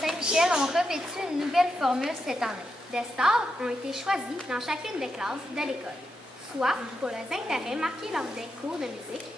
Saint-Michel ont revêtu une nouvelle formule cette année. Des stars ont été choisis dans chacune des classes de l'école, soit pour leurs intérêts marqués lors des cours de musique,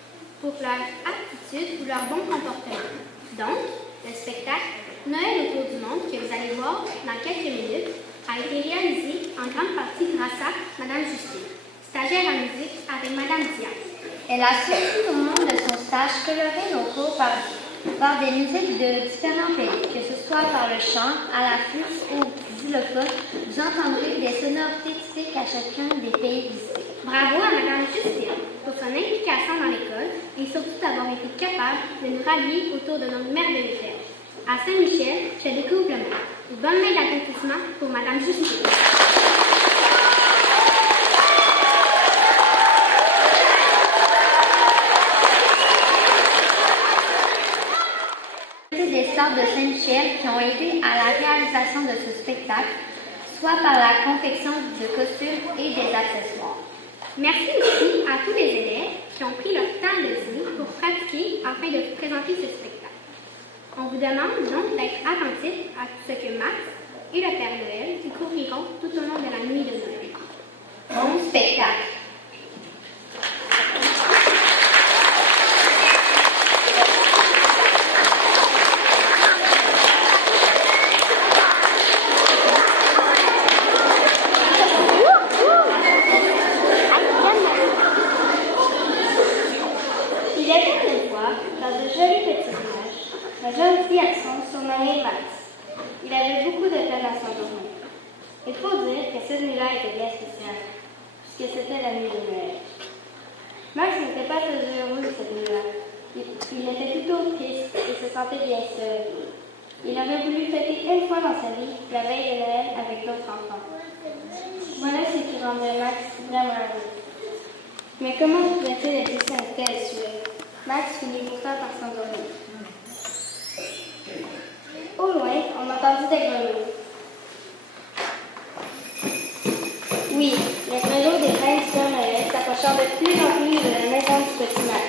pour leur aptitude ou leur bon comportement. Donc, le spectacle Noël autour du monde que vous allez voir dans quelques minutes a été réalisé en grande partie grâce à Mme Justine, stagiaire en musique avec Mme Diaz. Elle a surtout au long de son stage coloré nos cours par des musiques de différents pays, que ce soit par le chant, à la flûte ou xylophone. Vous entendrez des sonorités typiques à chacun des pays visités. Bravo à Mme Justine pour son implication dans l'école et surtout d'avoir été capable de nous rallier autour de nos merveilleux fêtes. À Saint-Michel, je découvre le monde. Une bonne main d'applaudissement pour Mme Justine. Des stars de Saint-Michel qui ont aidé à la réalisation de ce spectacle, soit par la confection de costumes et des accessoires. Merci aussi à tous les élèves qui ont pris leur temps de vie pour pratiquer afin de vous présenter ce spectacle. On vous demande donc d'être attentifs à ce que Max et le Père Noël découvriront tout au long de la nuit de Noël. Bon spectacle! Il était une fois, dans de jolis petits villages, un jeune petit garçon surnommé Max. Il avait beaucoup de peine à s'endormir. Il faut dire que cette nuit-là était bien spéciale, puisque c'était la nuit de Noël. Max n'était pas très heureux cette nuit-là. Il était plutôt triste et se sentait bien seul. Il aurait voulu fêter une fois dans sa vie la veille de Noël avec d'autres enfants. Voilà ce qui rendait Max vraiment heureux. Mais comment pouvait-il être laissé un tel souhait? Max finit pourtant par s'endormir. Au loin, on entendit des grelots. Oui, les grelots des reines sur Noël s'approchant de plus en plus de la maison du petit Max.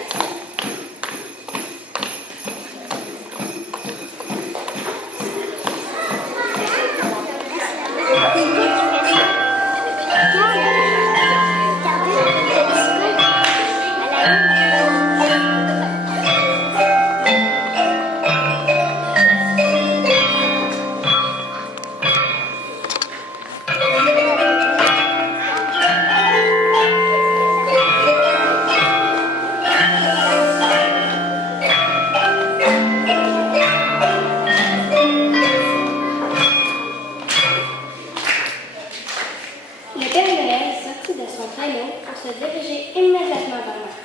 Le Père Noël sortit de son traîneau pour se diriger immédiatement vers Max.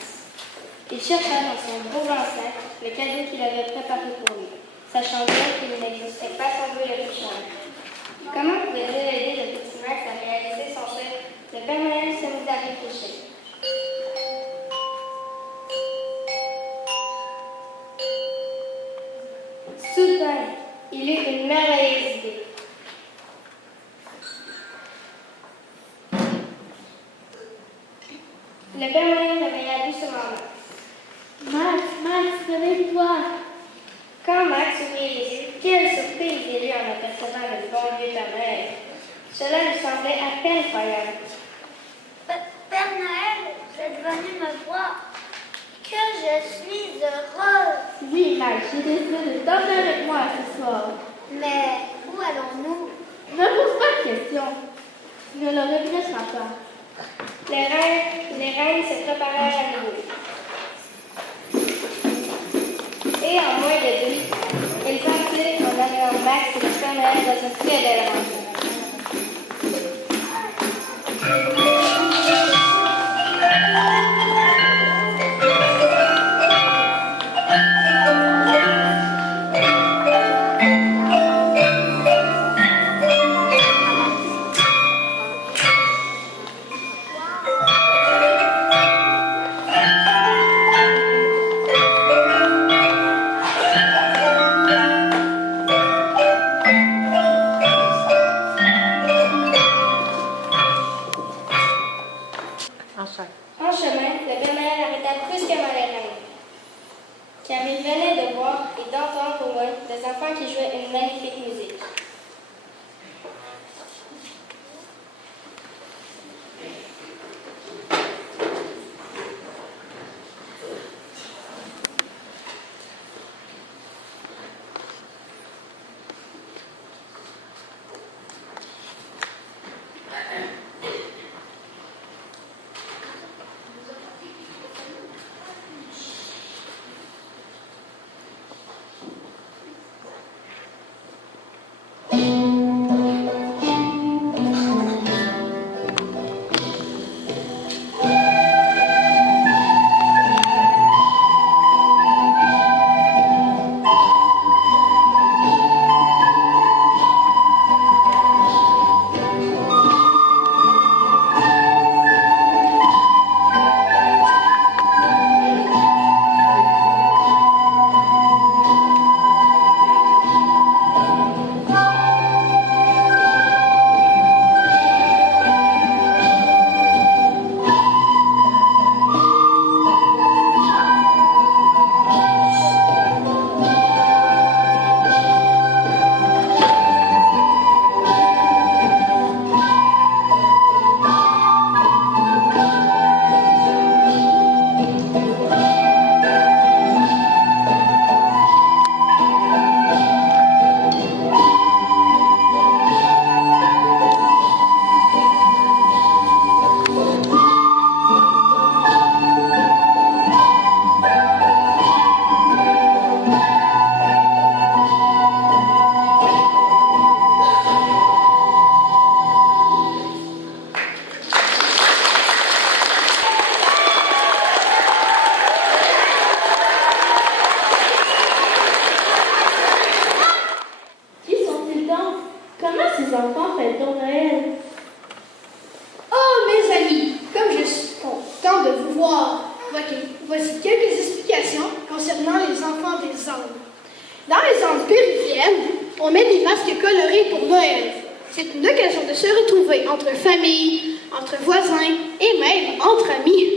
Il chercha dans son beau grand sac le cadeau qu'il avait préparé pour lui, sachant bien qu'il n'existait pas sans lui le plus cher. Comment pouvait-il aider le petit Max à réaliser son rêve? Le Père Noël se mit à réfléchir. Soudain, il eut une merveilleuse idée. Le Père Noël réveilla doucement Max. Max, réveille-toi! Quand Max ouvrit les yeux, quelle surprise il eut en apercevant le bon vieux Père Noël. Cela lui semblait à peine croyable. Père Noël, vous êtes venu me voir. Que je suis heureuse. Oui, Max, j'ai décidé de dormir avec moi ce soir. Mais où allons-nous? Ne pose pas de questions. Tu ne le regretteras pas. Les reines se préparèrent à nouveau. Et en moins de deux, ils partirent en amenant Max et le Père Noël dans une très belle aventure. En chemin, le Père Noël arrêta brusquement les reines. car il venait de voir et d'entendre au loin des enfants qui jouaient une magnifique musique. Voici quelques explications concernant les enfants des Andes. Dans les Andes péruviennes, on met des masques colorés pour Noël. C'est une occasion de se retrouver entre familles, entre voisins et même entre amis.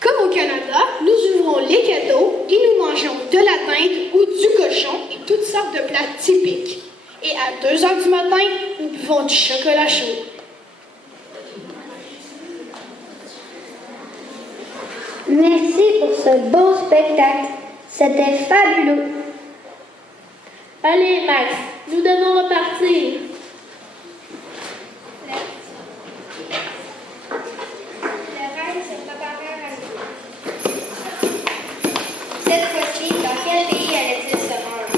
Comme au Canada, nous ouvrons les cadeaux et nous mangeons de la dinde ou du cochon et toutes sortes de plats typiques. Et à 2 heures du matin, nous buvons du chocolat chaud. Merci pour ce beau spectacle. C'était fabuleux. Allez, Max, nous devons repartir. La reine se préparait à nous. Cette fois-ci, dans quel pays allait-il se rendre?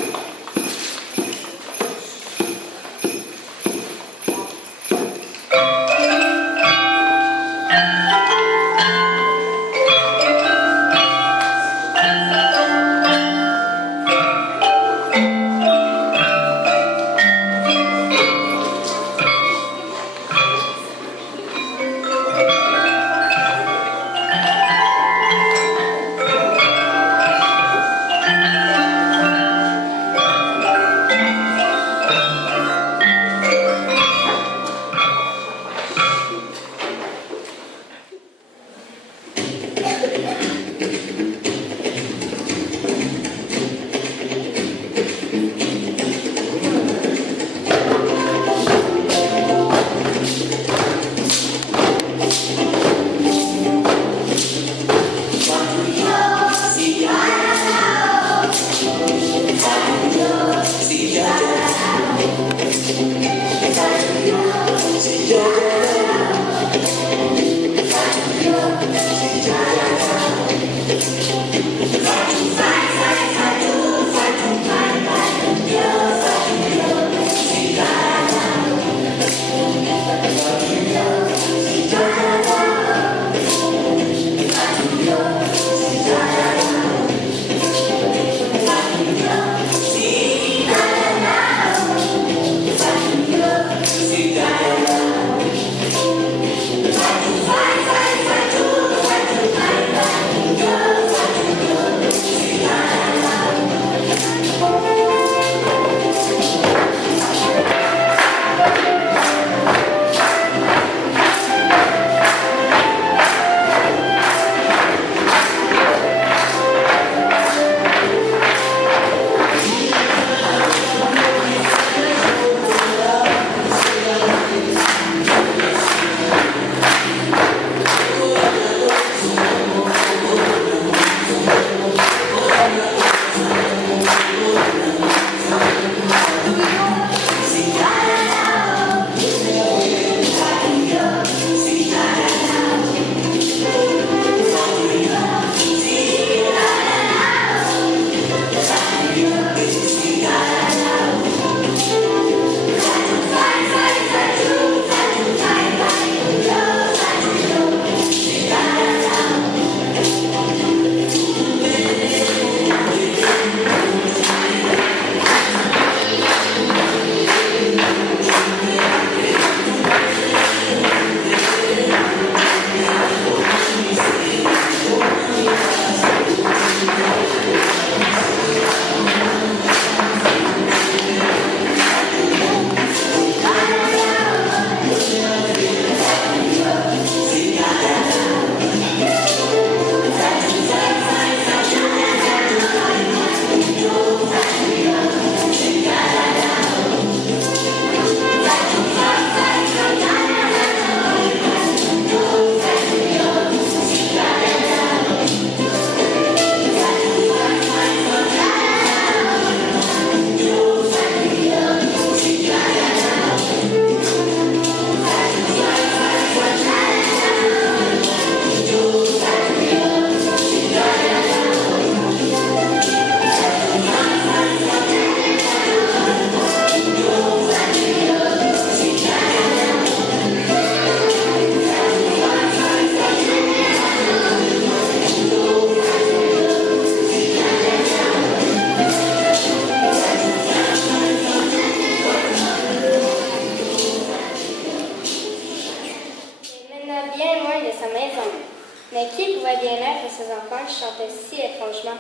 après ses enfants qui chantaient si étrangement,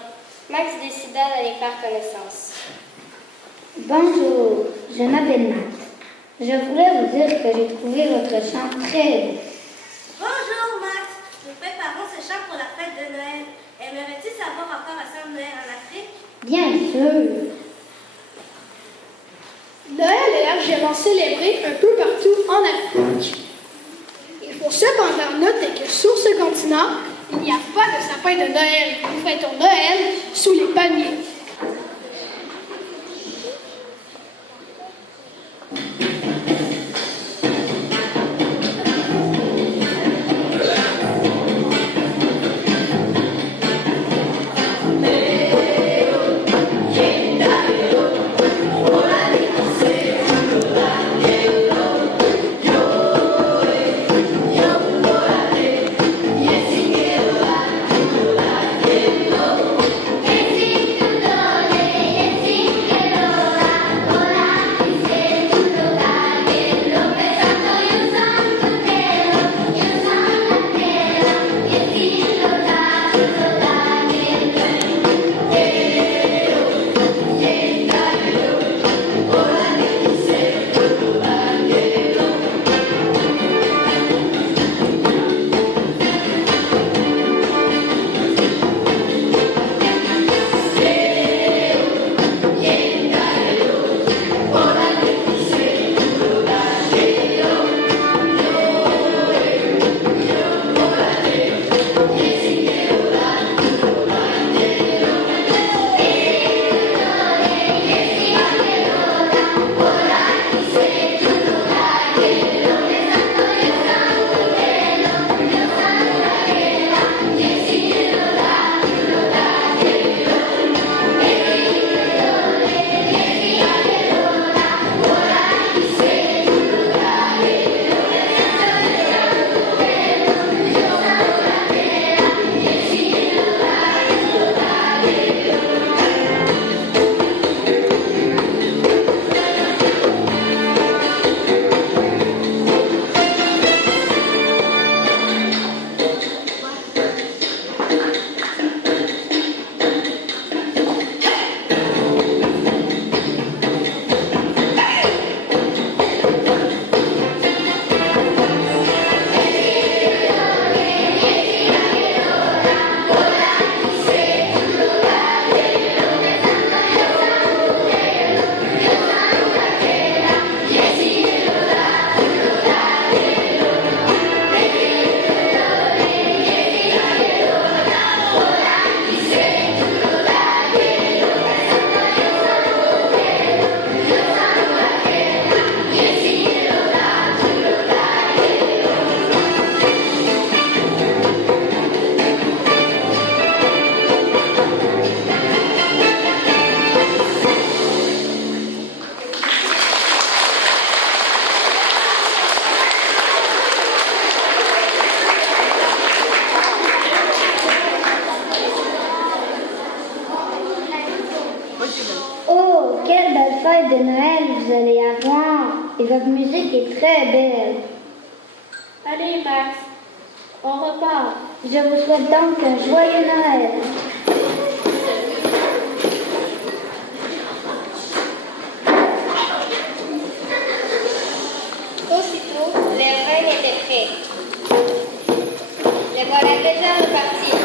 Max décida d'aller faire connaissance. Bonjour, je m'appelle Max. Je voulais vous dire que j'ai trouvé votre chant très beau. Bonjour Max, nous préparons ce chant pour la fête de Noël. Aimerais-tu savoir à quoi ressemble Noël en Afrique? Bien sûr. Noël est largement célébré un peu partout en Afrique. Il faut cependant noter que sur ce continent, il n'y a pas de sapin de Noël. Nous fêtons Noël sous les palmiers. Oh, quelle belle fête de Noël vous allez avoir. Et votre musique est très belle. Allez, Max, on repart. Je vous souhaite donc un joyeux Noël. Aussitôt, les reines étaient prêts. Les voilà déjà repartis.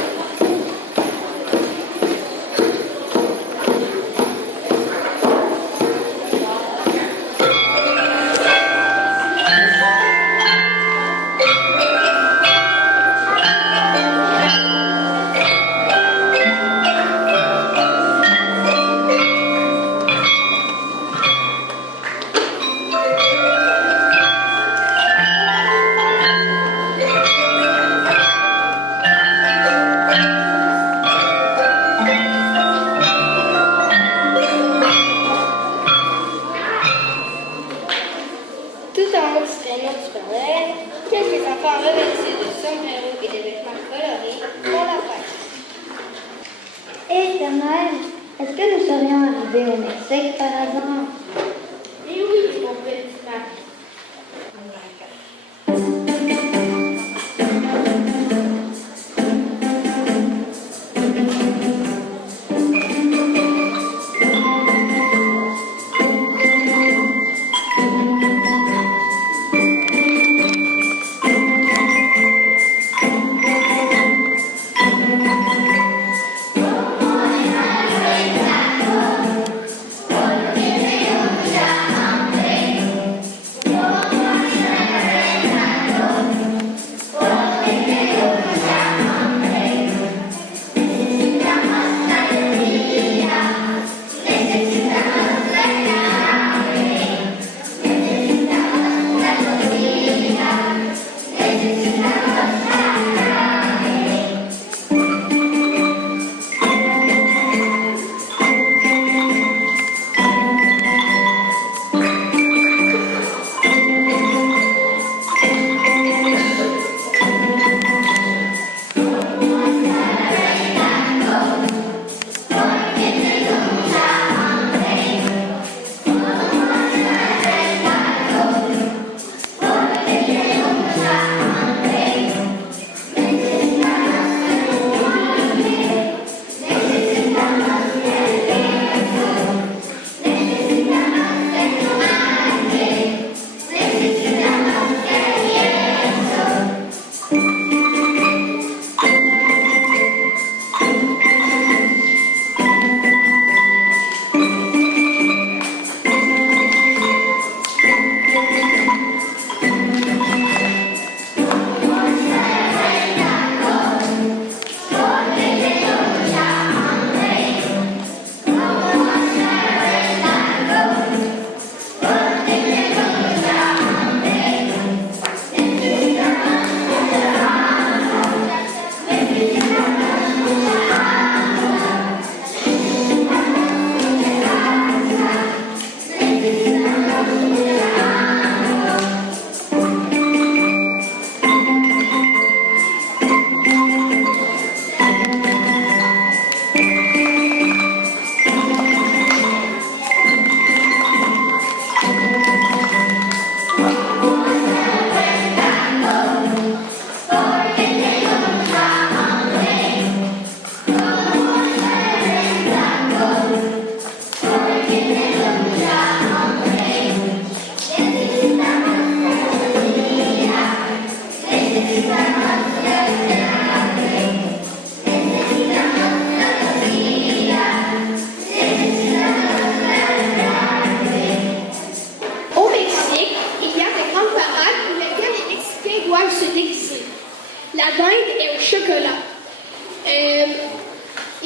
Tout en haut du traîneau du Père Noël, quelques enfants revêtus de sombreros et de vêtements colorés font la fête. Hé, Père Noël, est-ce que nous serions arrivés au Mexique par hasard? Et oui, mon petit Max.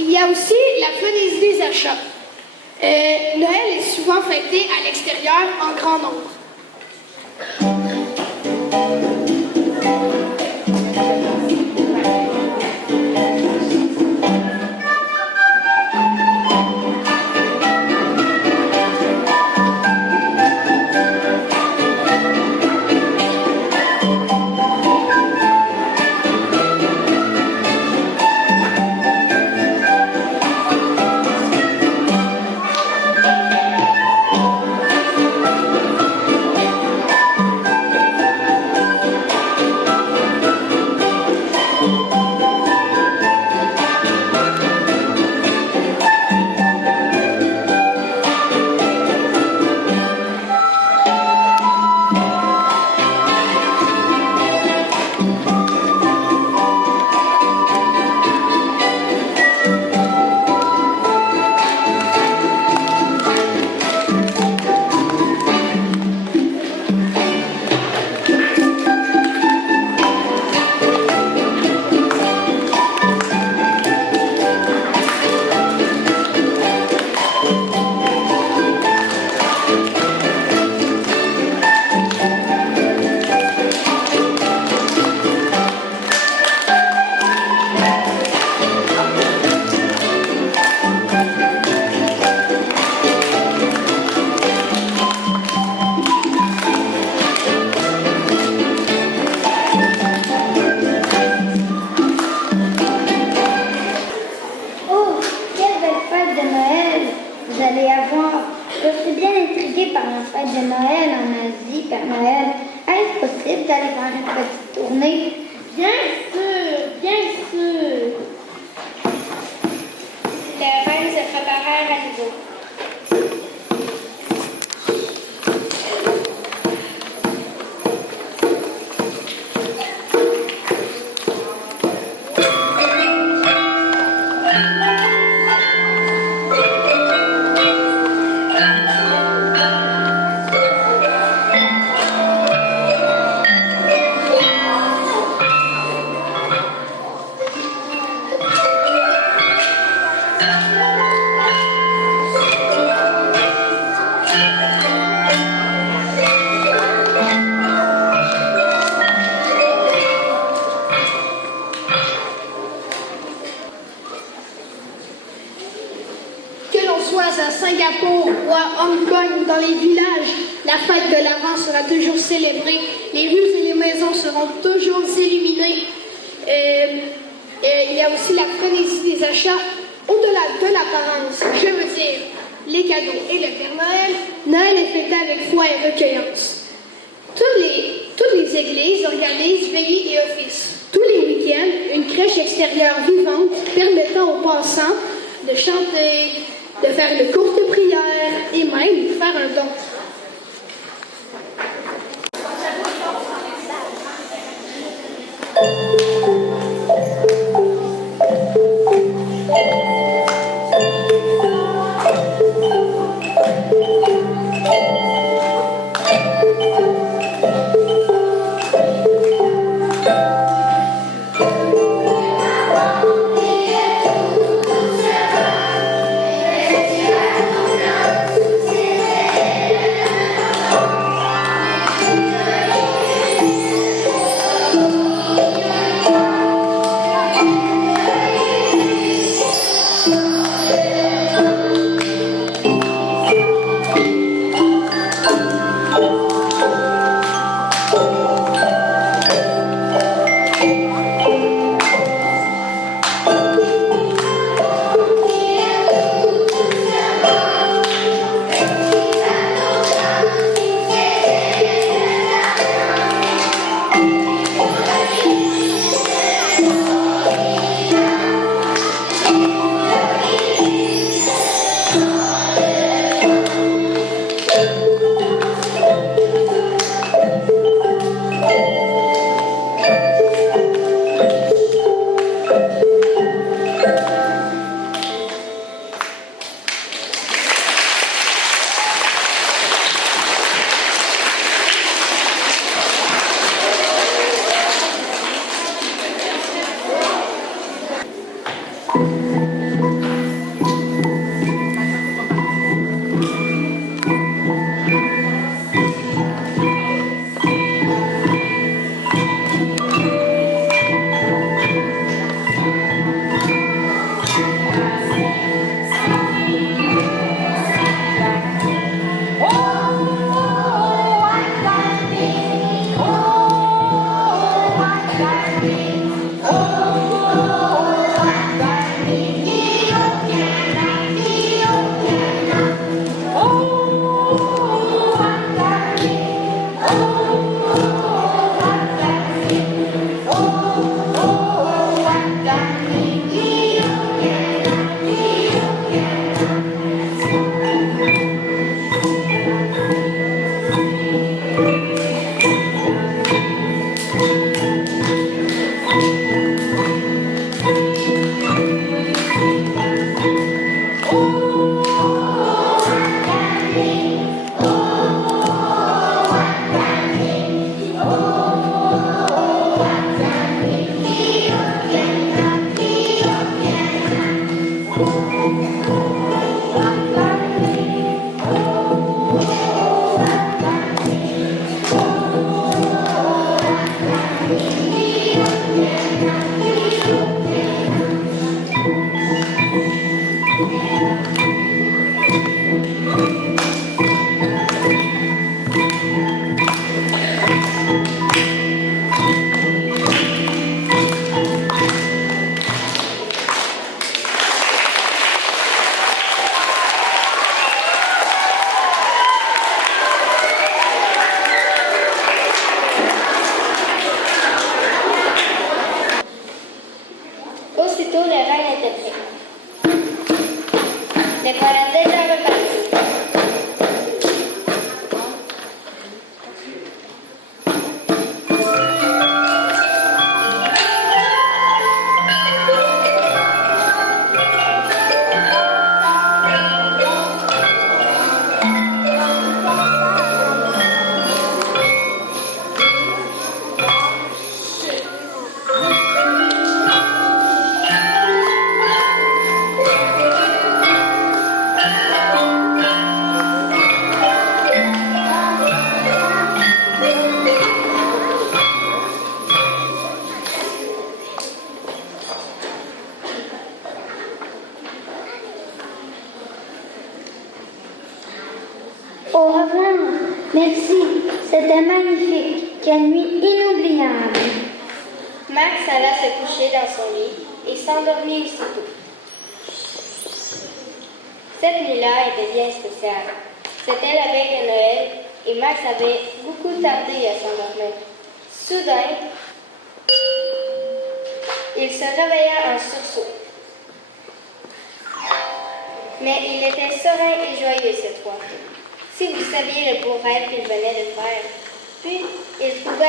Il y a aussi la frénésie des achats. Noël est souvent fêté à l'extérieur en grand nombre. Oh, quelle belle fête de Noël vous allez avoir. Je suis bien intriguée par la fête de Noël en Asie, Père Noël. Est-ce possible d'aller faire une petite tournée? Bien sûr, bien sûr. Les reines se préparèrent à nouveau. Que l'on soit à Singapour ou à Hong Kong, dans les villages, la fête de l'Avent sera toujours célébrée. Les rues et les maisons seront toujours illuminées. Il y a aussi la frénésie des achats. Au-delà de l'apparence, je veux dire les cadeaux et le Père Noël, Noël est fêté avec foi et recueillance. Toutes les églises organisent veillées et offices. Tous les week-ends, une crèche extérieure vivante permettant aux passants de chanter, de faire une courte prière et même faire un don. Yeah. Aussitôt, le reine était prêt. Les voilà déjà repartis. Au revoir. Merci. C'était magnifique. Quelle nuit inoubliable. Max alla se coucher dans son lit et s'endormit aussitôt. Cette nuit-là était bien spéciale. C'était la veille de Noël et Max avait beaucoup tardé à s'endormir. Soudain, il se réveilla en sursaut. Mais il était serein et joyeux cette fois. Si vous saviez le beau rêve qu'il venait de faire. Puis, il trouva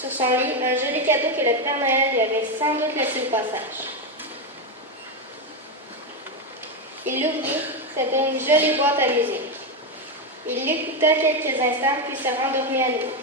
sur son lit un joli cadeau que le Père Noël lui avait sans doute laissé au passage. Il l'ouvrit, c'était une jolie boîte à musique. Il l'écouta quelques instants puis se rendormit à nouveau.